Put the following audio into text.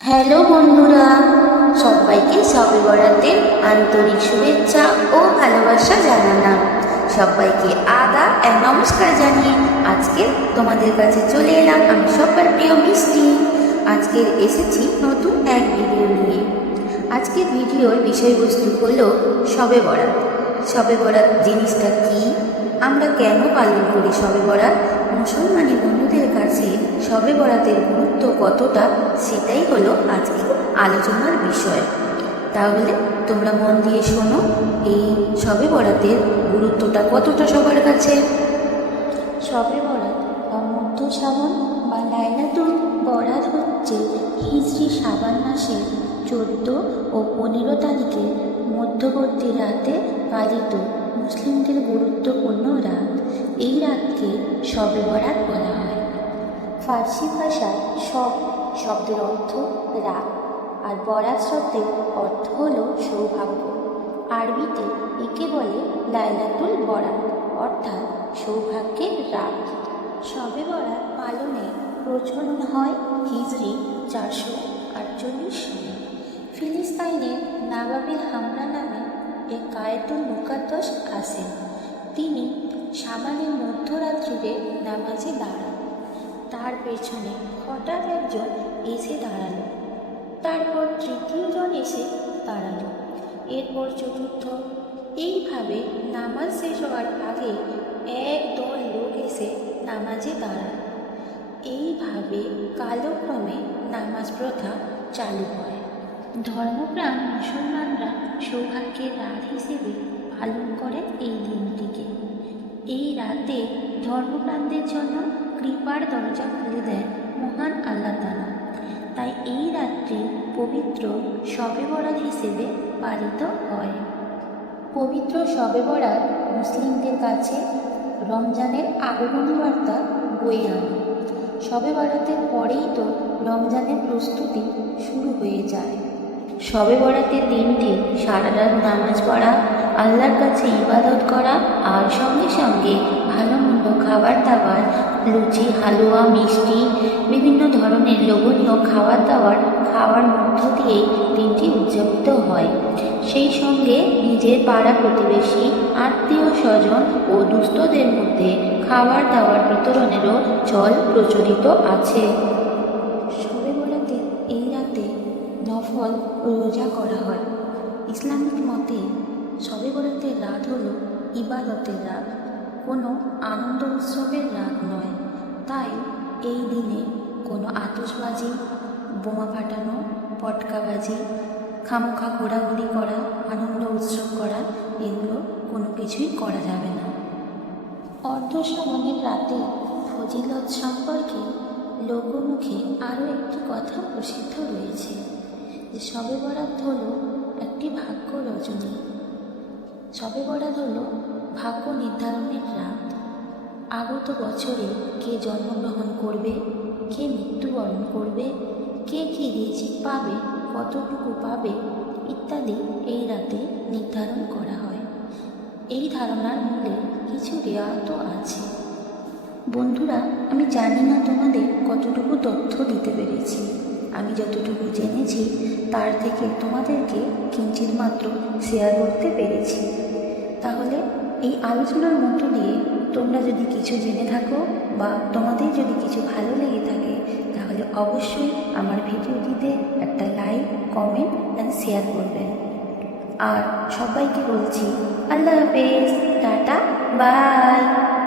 Hello বন্ধুরা, সবাইকে সবে বরাতের আন্তরিক শুভেচ্ছা ও ভালোবাসা জানালাম। সবাইকে আদা আর নমস্কার জানিয়ে আজকে তোমাদের কাছে চলে এলাম আমি সবার প্রিয় মিষ্টি। আজকের এসেছি নতুন এক ভিডিও নিয়ে। আজকের ভিডিওর বিষয়বস্তু হলো সবে বরাত সবে বরাত জিনিসটা কি? আমরা কেন পালন করি সবে বরাত? মুসলমানি বন্ধুদের কাছে সবে বরাতের গুরুত্ব কতটা, সেটাই হলো আজকে আলোচনার বিষয়। তাহলে তোমরা মন দিয়ে শোনো, এই সবে বরাতের গুরুত্বটা কতটা সবার কাছে? সবে বরাত বা মধ্য শ্রাবণ বা লাইলাতুল বরাত হচ্ছে হিজরি সাবান মাসের চোদ্দ ও পনেরো তারিখে মধ্যবর্তী রাতে পালিত মুসলিমদের গুরুত্বপূর্ণ রাত এই রাতকে শবে বরাত বলা হয়। ফার্সি ভাষায় সব, শব্দের অর্থ রাত, আর বরাত শব্দের অর্থ হল সৌভাগ্য। আরবিতে একে বলে লাইলাতুল বরাত, অর্থাৎ সৌভাগ্যের রাত। শবে বরাত পালনে প্রচলন হয় হিজরি চারশো আটচল্লিশ সালে। ফিলিস্তাইনের নাবাবিল হামলা নামে এক কায়েতুল মুকাদ্দস আসেন তিনি সাবানের মধ্যরাত্রিরে নামাজে দাঁড়ান তার পেছনে হঠাৎ একজন এসে দাঁড়াল। তারপর তৃতীয়জন এসে দাঁড়াল। এরপর চতুর্থ। এইভাবে নামাজ শেষ হওয়ার আগে এক দল লোক এসে নামাজে দাঁড়ায়। এইভাবে কালক্রমে নামাজ প্রথা চালু হয়। ধর্মপ্রাণ মুসলমানরা সৌভাগ্যের রাত হিসেবে পালন করেন এই দিনটিকে। এই রাতে ধর্মপ্রাণদের জন্য কৃপার দরজা খুলে দেন মহান আল্লাহ তালা। তাই এই রাত্রি পবিত্র শবে বরাত হিসেবে পালিত হয়। পবিত্র শবে বরাত মুসলিমদের কাছে রমজানের আগমনী বার্তা বয়ে আনে। শবে বরাতের পরেই তো রমজানের প্রস্তুতি শুরু হয়ে যায়। শবে বরাতের দিনটি সারা রাত নামাজ পড়া, আল্লাহর কাছে ইবাদত করা আর সঙ্গে সঙ্গে ভালো মন্দ খাবার দাবার, লুচি, হালুয়া, মিষ্টি, বিভিন্ন ধরনের লোভনীয় খাবার দাবার খাওয়ার মধ্য দিয়েই দিনটি উদযাপিত হয়। সেই সঙ্গে নিজের পাড়া প্রতিবেশী, আত্মীয় স্বজন ও দুস্থদের মধ্যে খাবার দাবার বিতরণেরও চল প্রচলিত আছে। রোজা করা হয়। ইসলামিক মতে সবে বরাতের রাত হল ইবাদতের রাত। কোনো আনন্দ উৎসবের রাত নয়। তাই এই দিনে কোনো আতশবাজি, বোমা ফাটানো পটকাবাজি খামোখা ঘোরাঘুরি করা, আনন্দ উৎসব করা, এগুলো কোনো কিছুই করা যাবে না। অর্ধশ্রবণের রাতে ফজিলত সম্পর্কে লোকমুখে আরও একটি কথা প্রসিদ্ধ রয়েছে। শবে বরাত হল একটি ভাগ্য রজনী। শবে বরাত হল ভাগ্য নির্ধারণের রাত। আগত বছরে কে জন্মগ্রহণ করবে, কে মৃত্যুবরণ করবে, কে কী রিজিক পাবে, কতটুকু পাবে ইত্যাদি এই রাতে নির্ধারণ করা হয়। এই ধারণার মূলে কিছু রেয়াতও আছে। বন্ধুরা, আমি জানি না তোমাদের কতটুকু তথ্য দিতে পেরেছি। আমি যতটুকু জেনেছি, তার থেকে তোমাদেরকে কিঞ্চিত মাত্র শেয়ার করতে পেরেছি। তাহলে এই আলোচনার মধ্য দিয়ে তোমরা যদি কিছু জেনে থাকো বা তোমাদের যদি কিছু ভালো লেগে থাকে, তাহলে অবশ্যই আমার ভিডিওটিতে একটা লাইক কমেন্ট অ্যান্ড শেয়ার করবেন। আর সবাইকে বলছি, আল্লাহ হাফেজ, টাটা, বাই!